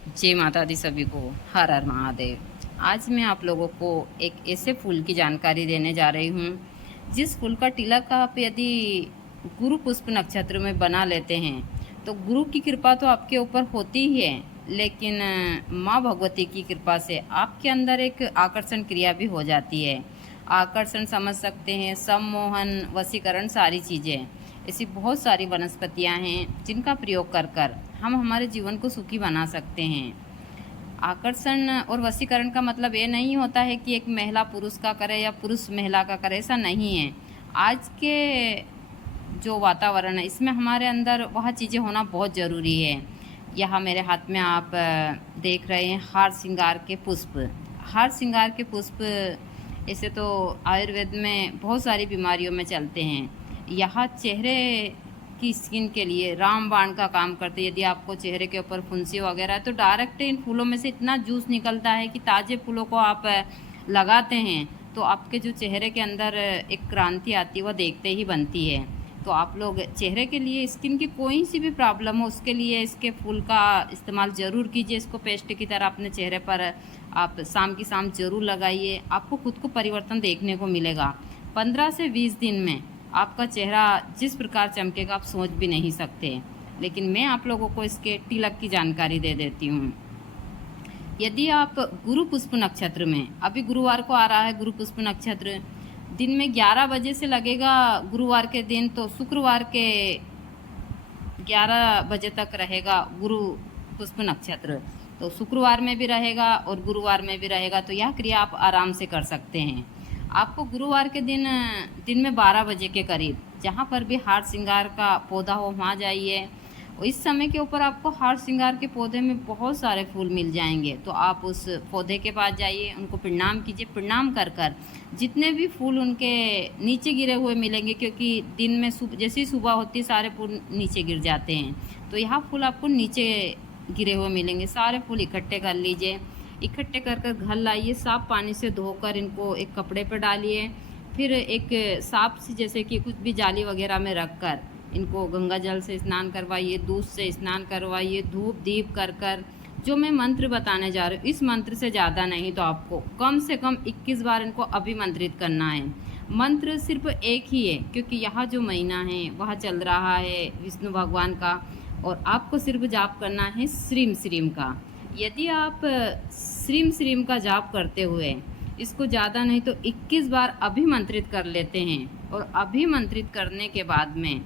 जय माता दी सभी को। हर हर महादेव। आज मैं आप लोगों को एक ऐसे फूल की जानकारी देने जा रही हूँ जिस फूल का तिलक आप यदि गुरु पुष्प नक्षत्र में बना लेते हैं तो गुरु की कृपा तो आपके ऊपर होती ही है, लेकिन माँ भगवती की कृपा से आपके अंदर एक आकर्षण क्रिया भी हो जाती है। आकर्षण समझ सकते हैं, सम्मोहन, वशीकरण, सारी चीज़ें। ऐसी बहुत सारी वनस्पतियां हैं जिनका प्रयोग कर कर हम हमारे जीवन को सुखी बना सकते हैं। आकर्षण और वशीकरण का मतलब ये नहीं होता है कि एक महिला पुरुष का करे या पुरुष महिला का करे, ऐसा नहीं है। आज के जो वातावरण है इसमें हमारे अंदर वह चीज़ें होना बहुत ज़रूरी है। यहाँ मेरे हाथ में आप देख रहे हैं हार श्रृंगार के पुष्प। हार श्रृंगार के पुष्प ऐसे तो आयुर्वेद में बहुत सारी बीमारियों में चलते हैं। यह चेहरे की स्किन के लिए रामबाण का काम करते हैं। यदि आपको चेहरे के ऊपर फुंसी वगैरह है तो डायरेक्ट इन फूलों में से इतना जूस निकलता है कि ताज़े फूलों को आप लगाते हैं तो आपके जो चेहरे के अंदर एक क्रांति आती है वह देखते ही बनती है। तो आप लोग चेहरे के लिए, स्किन की कोई सी भी प्रॉब्लम हो उसके लिए इसके फूल का इस्तेमाल ज़रूर कीजिए। इसको पेस्ट की तरह अपने चेहरे पर आप शाम की शाम ज़रूर लगाइए। आपको खुद को परिवर्तन देखने को मिलेगा। 15 से 20 दिन में आपका चेहरा जिस प्रकार चमकेगा आप सोच भी नहीं सकते। लेकिन मैं आप लोगों को इसके तिलक की जानकारी दे देती हूँ। यदि आप गुरु पुष्प नक्षत्र में, अभी गुरुवार को आ रहा है गुरु पुष्प नक्षत्र, दिन में 11 बजे से लगेगा गुरुवार के दिन, तो शुक्रवार के 11 बजे तक रहेगा गुरु पुष्प नक्षत्र। तो शुक्रवार में भी रहेगा और गुरुवार में भी रहेगा। तो यह क्रिया आप आराम से कर सकते हैं। आपको गुरुवार के दिन दिन में 12 बजे के करीब जहाँ पर भी हार श्रृंगार का पौधा हो वहाँ जाइए। इस समय के ऊपर आपको हार श्रृंगार के पौधे में बहुत सारे फूल मिल जाएंगे। तो आप उस पौधे के पास जाइए, उनको प्रणाम कीजिए। प्रणाम कर कर जितने भी फूल उनके नीचे गिरे हुए मिलेंगे, क्योंकि दिन में जैसी सुबह होती है सारे फूल नीचे गिर जाते हैं, तो यहाँ फूल आपको नीचे गिरे हुए मिलेंगे। सारे फूल इकट्ठे कर लीजिए। इकट्ठे कर कर घर लाइए। साफ पानी से धोकर इनको एक कपड़े पर डालिए। फिर एक साफ सी, जैसे कि कुछ भी जाली वगैरह में रख कर इनको गंगा जल से स्नान करवाइए, दूध से स्नान करवाइए, धूप दीप कर कर जो मैं मंत्र बताने जा रही हूँ इस मंत्र से ज़्यादा नहीं तो आपको कम से कम 21 बार इनको अभिमंत्रित करना है। मंत्र सिर्फ एक ही है, क्योंकि यह जो महीना है वह चल रहा है विष्णु भगवान का, और आपको सिर्फ जाप करना है श्रीम श्रीम का। यदि आप श्रीम श्रीम का जाप करते हुए इसको ज़्यादा नहीं तो 21 बार अभिमंत्रित कर लेते हैं, और अभिमंत्रित करने के बाद में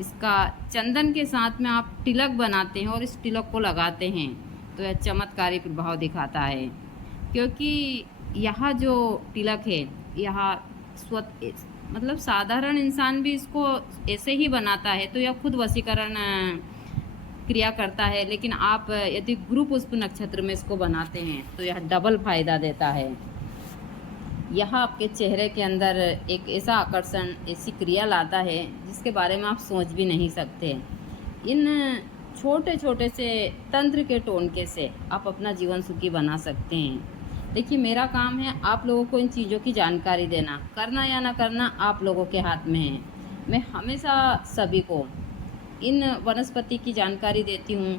इसका चंदन के साथ में आप तिलक बनाते हैं और इस तिलक को लगाते हैं, तो यह चमत्कारी प्रभाव दिखाता है। क्योंकि यह जो तिलक है यह मतलब साधारण इंसान भी इसको ऐसे ही बनाता है तो यह खुद वशीकरण क्रिया करता है। लेकिन आप यदि गुरु पुष्प नक्षत्र में इसको बनाते हैं तो यह डबल फायदा देता है। यह आपके चेहरे के अंदर एक ऐसा आकर्षण, ऐसी क्रिया लाता है जिसके बारे में आप सोच भी नहीं सकते। इन छोटे छोटे से तंत्र के टोनके से आप अपना जीवन सुखी बना सकते हैं। देखिए, मेरा काम है आप लोगों को इन चीज़ों की जानकारी देना। करना या ना करना आप लोगों के हाथ में है। मैं हमेशा सभी को इन वनस्पति की जानकारी देती हूँ,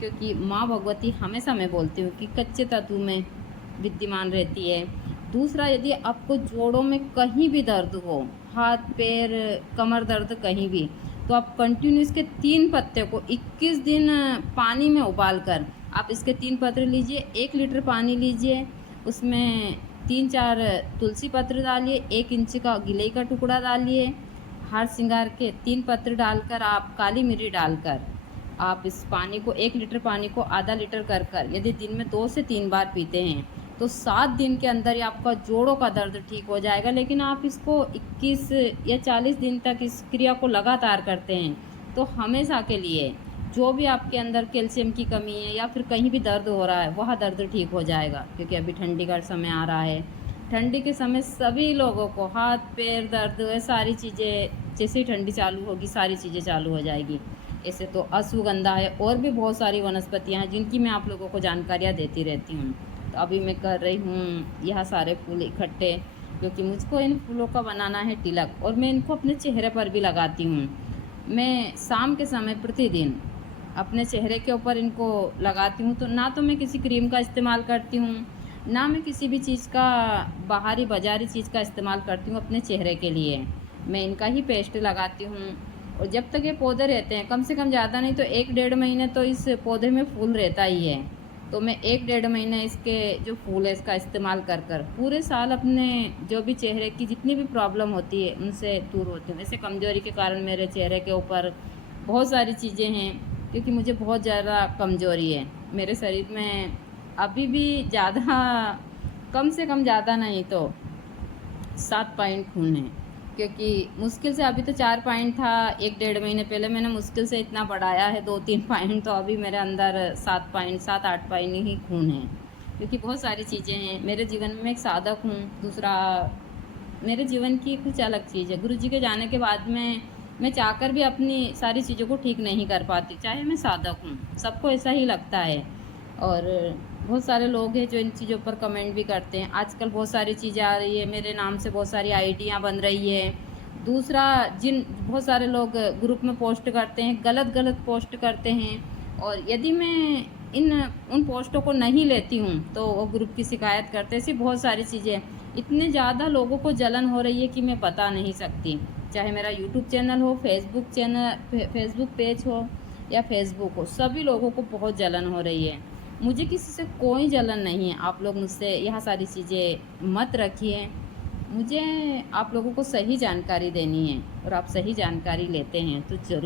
क्योंकि माँ भगवती हमेशा मैं बोलती हूँ कि कच्चे तत्व में विद्यमान रहती है। दूसरा, यदि आपको जोड़ों में कहीं भी दर्द हो, हाथ पैर कमर दर्द कहीं भी, तो आप कंटिन्यू इसके 3 पत्ते को 21 दिन पानी में उबाल कर आप इसके 3 पत्र लीजिए। 1 लीटर पानी लीजिए, उसमें 3-4 तुलसी पत्र डालिए, 1 इंच का गिलई का टुकड़ा डालिए, हार श्रृंगार के 3 पत्र डालकर आप काली मिर्च डालकर आप इस पानी को 1 लीटर पानी को आधा लीटर कर कर यदि दिन में 2 से 3 बार पीते हैं तो 7 दिन के अंदर ही आपका जोड़ों का दर्द ठीक हो जाएगा। लेकिन आप इसको 21 या 40 दिन तक इस क्रिया को लगातार करते हैं तो हमेशा के लिए जो भी आपके अंदर कैल्शियम की कमी है या फिर कहीं भी दर्द हो रहा है वह दर्द ठीक हो जाएगा। क्योंकि अभी ठंडी का समय आ रहा है। ठंडी के समय सभी लोगों को हाथ पैर दर्द, ये सारी चीज़ें जैसे ही ठंडी चालू होगी सारी चीज़ें चालू हो जाएगी। ऐसे तो अश्वगंधा है और भी बहुत सारी वनस्पतियाँ हैं जिनकी मैं आप लोगों को जानकारियाँ देती रहती हूँ। तो अभी मैं कर रही हूँ यह सारे फूल इकट्ठे, क्योंकि मुझको इन फूलों का बनाना है तिलक, और मैं इनको अपने चेहरे पर भी लगाती हूँ। मैं शाम के समय प्रतिदिन अपने चेहरे के ऊपर इनको लगाती हूँ, तो ना तो मैं किसी क्रीम का इस्तेमाल करती हूँ, ना मैं किसी भी चीज़ का बाहरी बाज़ारी चीज़ का इस्तेमाल करती हूँ अपने चेहरे के लिए। मैं इनका ही पेस्ट लगाती हूँ और जब तक ये पौधे रहते हैं, कम से कम ज़्यादा नहीं तो 1 डेढ़ महीने तो इस पौधे में फूल रहता ही है। तो मैं 1 डेढ़ महीने इसके जो फूल है इसका इस्तेमाल कर पूरे साल अपने जो भी चेहरे की जितनी भी प्रॉब्लम होती है उनसे दूर होती हूँ। वैसे कमज़ोरी के कारण मेरे चेहरे के ऊपर बहुत सारी चीज़ें हैं, क्योंकि मुझे बहुत ज़्यादा कमज़ोरी है। मेरे शरीर में अभी भी ज़्यादा, कम से कम ज़्यादा नहीं तो 7 पॉइंट खून है, क्योंकि मुश्किल से अभी तो 4 पॉइंट था, 1 डेढ़ महीने पहले मैंने मुश्किल से इतना बढ़ाया है 2-3 पॉइंट, तो अभी मेरे अंदर 7 पॉइंट 7-8 पॉइंट ही खून है। क्योंकि बहुत सारी चीज़ें हैं मेरे जीवन में। मैं एक साधक हूँ, दूसरा मेरे जीवन की कुछ अलग चीज़ है। गुरुजी के जाने के बाद में मैं चाहकर भी अपनी सारी चीज़ों को ठीक नहीं कर पाती, चाहे मैं साधक हूँ, सबको ऐसा ही लगता है। और बहुत सारे लोग हैं जो इन चीज़ों पर कमेंट भी करते हैं। आजकल बहुत सारी चीज़ें आ रही है, मेरे नाम से बहुत सारी आईडियाँ बन रही है। दूसरा, जिन बहुत सारे लोग ग्रुप में पोस्ट करते हैं, गलत पोस्ट करते हैं, और यदि मैं इन उन पोस्टों को नहीं लेती हूँ तो वो ग्रुप की शिकायत करते हैं। ऐसी बहुत सारी चीज़ें, इतने ज़्यादा लोगों को जलन हो रही है कि मैं बता नहीं सकती। चाहे मेरा यूट्यूब चैनल हो, फेसबुक पेज हो या फेसबुक हो, सभी लोगों को बहुत जलन हो रही है। मुझे किसी से कोई जलन नहीं है। आप लोग मुझसे यह सारी चीज़ें मत रखिए। मुझे आप लोगों को सही जानकारी देनी है और आप सही जानकारी लेते हैं तो ज़रूर